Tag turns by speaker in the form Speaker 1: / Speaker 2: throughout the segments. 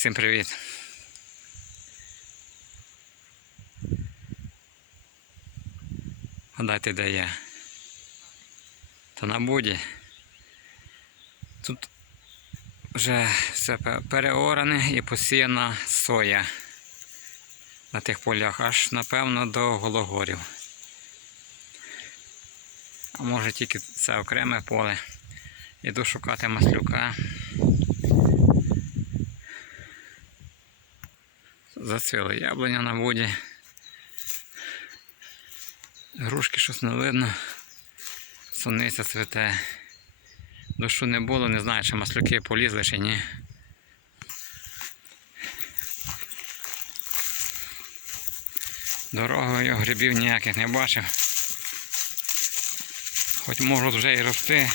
Speaker 1: Всім привіт. Гадайте, де я. Та на буді. Тут вже все переоране і посіяна соя на тих полях, аж напевно до Гологорів. А може тільки це окреме поле. Іду шукати маслюка. Зацвіли яблуня на воді. Грушки щось не видно. Суниця цвіте. Дощу не було, не знаю, чи маслюки полізли чи ні. Дорогою грибів ніяких не бачив. Хоч можуть вже і рости.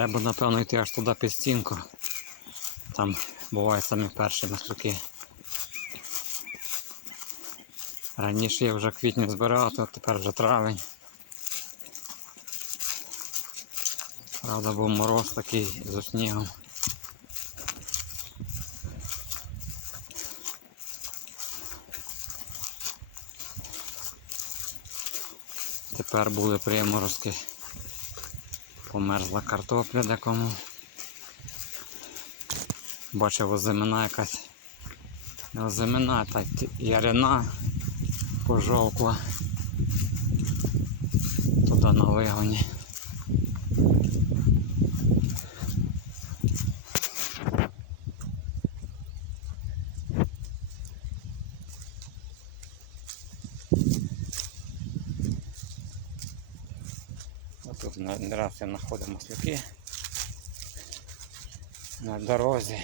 Speaker 1: Треба, напевно, йти аж туди під стінку. Там бувають самі перші маслюки. Раніше я вже квітні збирав, то тепер вже травень. Правда, був мороз такий з снігом. Тепер були приморозки. Померзла картопля декому. Бачив озимина якась. Не озимина, та ярина пожовкла. Туди на вигоні. Тут не раз я знаходив маслюки на дорозі.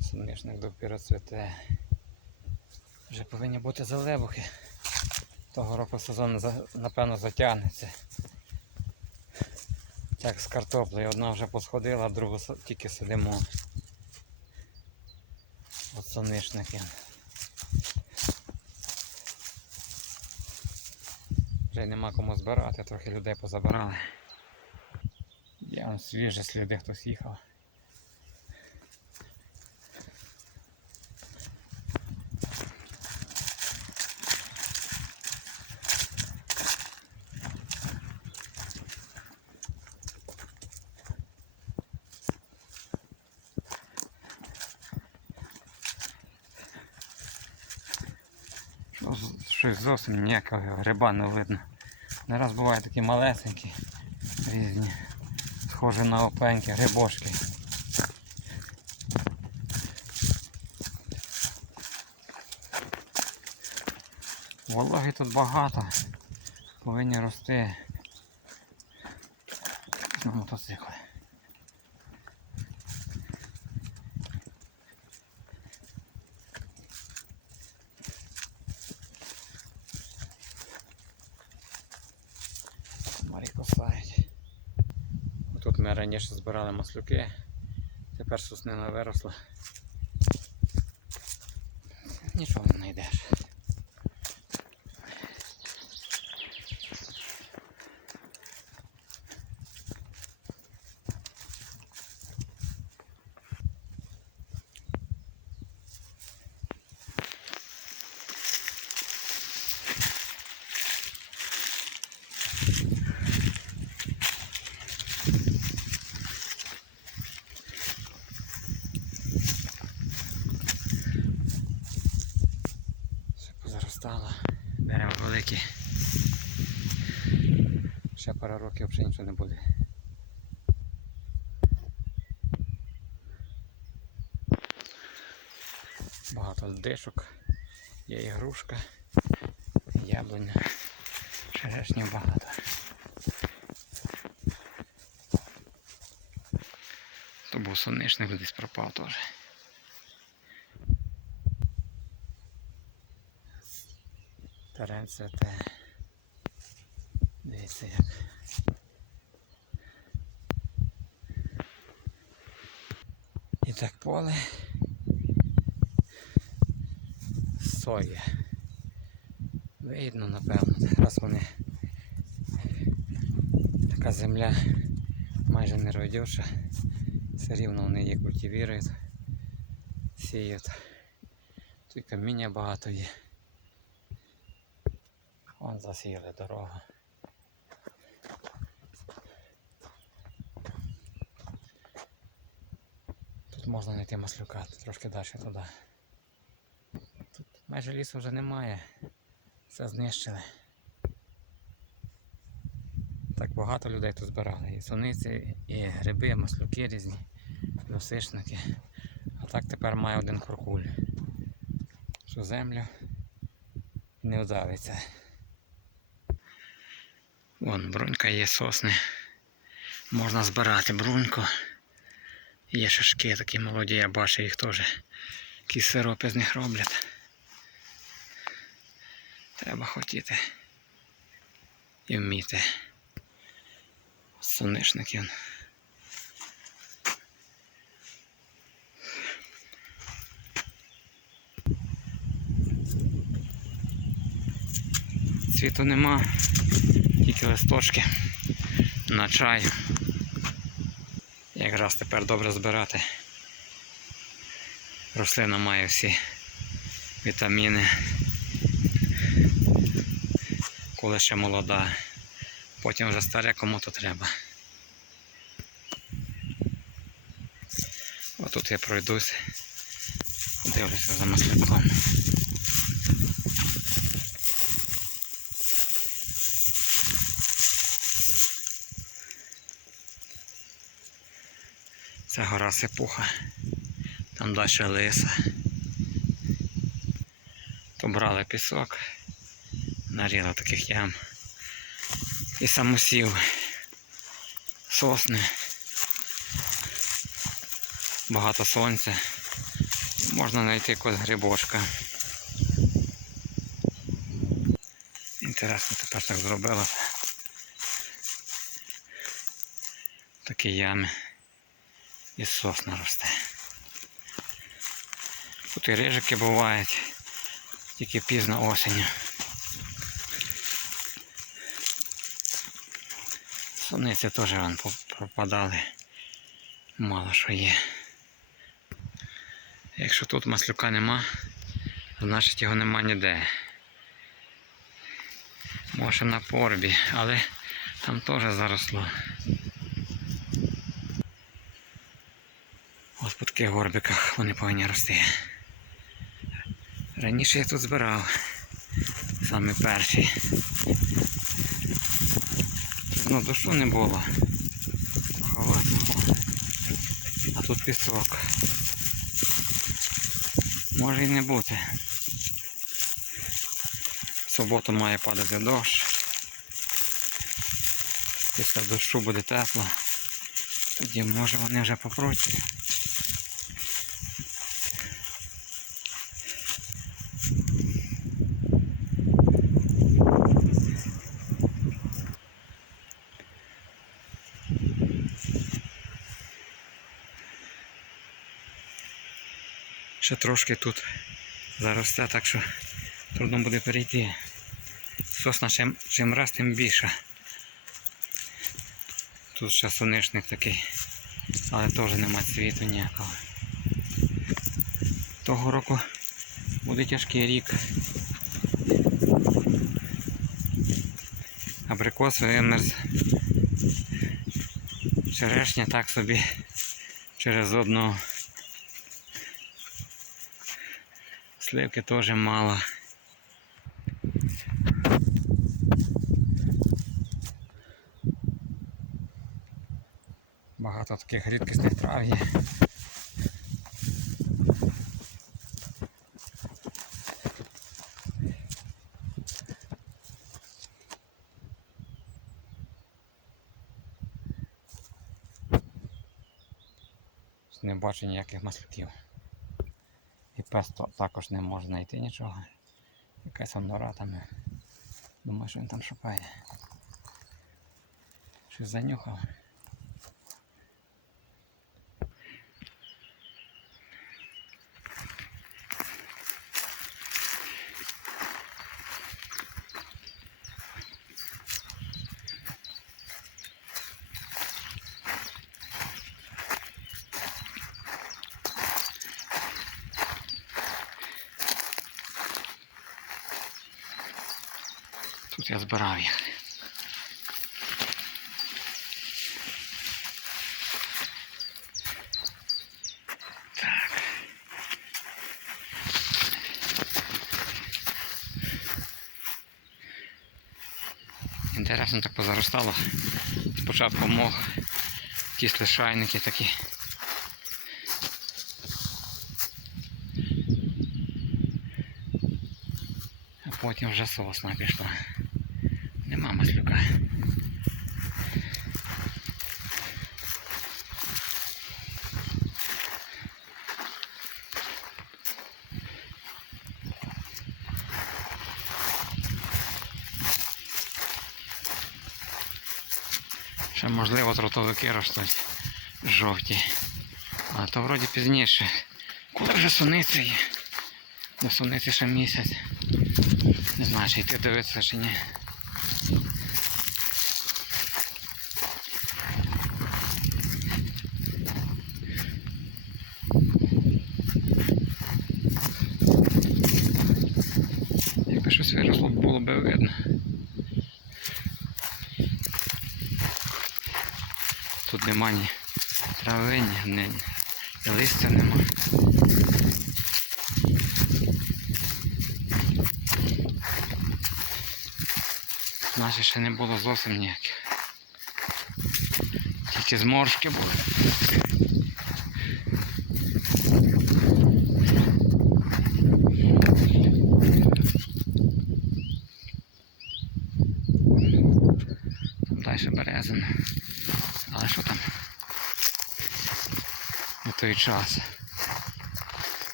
Speaker 1: Соняшник допіра цвіте. Вже повинні бути залебухи. Того року сезон напевно затягнеться. Як з картоплею. Одна вже посходила, а другу тільки сидимо. От сонишники. Вже нема кому збирати, трохи людей позабирали. Є он свіжі сліди, хтось їхав. Що Щось зовсім ніякого гриба не видно. Не раз бувають такі малесенькі, різні, схожі на опеньки, грибошки. Вологи тут багато, повинні рости на раніше збирали маслюки, тепер соснина виросла. Нічого не знайдеш. Все позаростало. Дерева. Ще пара років взагалі нічого не буде. Багато дишок, є ігрушка, яблуня, черешнів багато. То був сонячник десь пропав теж. Терен цвете. Дивіться як. І так поле. Сої. Видно, напевно, раз вони така земля майже не родюча, все рівно вони її культивують, сіють. Тут каміння багато є. Вон засіяли дорогу. Тут можна знайти маслюка, трошки далі туди. Тут майже лісу вже немає. Все знищили. Так багато людей тут збирали. І суниці, і гриби, і маслюки різні, і. А так тепер має один куркуль. Що землю не вдавиться. Вон брунька є сосни. Можна збирати бруньку. Є шашки такі молоді, я бачу їх теж. Якісь сиропи з них роблять. Треба хотіти і вміти. Сонишників. Світу нема, тільки листочки на чай. Якраз тепер добре збирати. Рослина має всі вітаміни. Коли ще молода. Потім вже старе кому то треба. Отут я пройдусь. Дивлюся за масляком. Це гора Сипуха. Там далі лиса. Побрали пісок, наріли таких ям. І самосів, сосни, багато сонця. Можна знайти якогось грибочка. Інтересно тепер так зробила. Такі ями і сосна росте. Тут і рижики бувають, тільки пізно осінню. Суниці теж вон пропадали. Мало що є. Якщо тут маслюка нема, значить його нема ніде. Може на порбі, але там теж заросло. Таких горбиках вони повинні рости. Раніше я тут збирав. Саме перші. Ну, душу не було. Холодно. А тут пісок. Може і не бути. В суботу має падати дощ. Після дощу буде тепло. Тоді може вони вже попруть. Ще трошки тут заросте, так що трудно буде перейти. Сосна чим, чим раз, тим більше. Тут ще сонячник такий, але теж нема цвіту ніякого. Того року буде тяжкий рік. Абрикос вимерз. Черешня так собі через одну. Сливки теж мало. Багато таких рідкісних трав є. Не бачу ніяких масляків. Пес також не може знайти нічого. Якась он нора там. Думаю, що він там шукає. Щось занюхав. Я збирав їх. Так. Інтересно так позаростало. Спочатку мох, якісь лишайники такі. Потім вже сосна пішла. Нема маслюка. Ще можливо тротовики ростуть жовті. А то вроді пізніше. Куди вже суниці є? До суниці ще місяць. Не знаю, чи йти дивитися чи ні. Якби щось виросло, було б видно. Тут нема ні трави, ні, ні, і листя нема. Значить ще не було зовсім ніяких. Тільки зморшки були. Далі березин. Але що там? Не той час.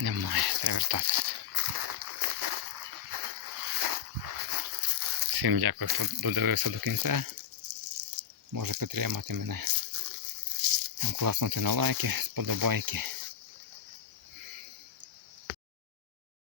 Speaker 1: Немає, треба вертатися. Всім дякую, хто додивився до кінця. Може підтримати мене. Класнути на лайки, сподобайки.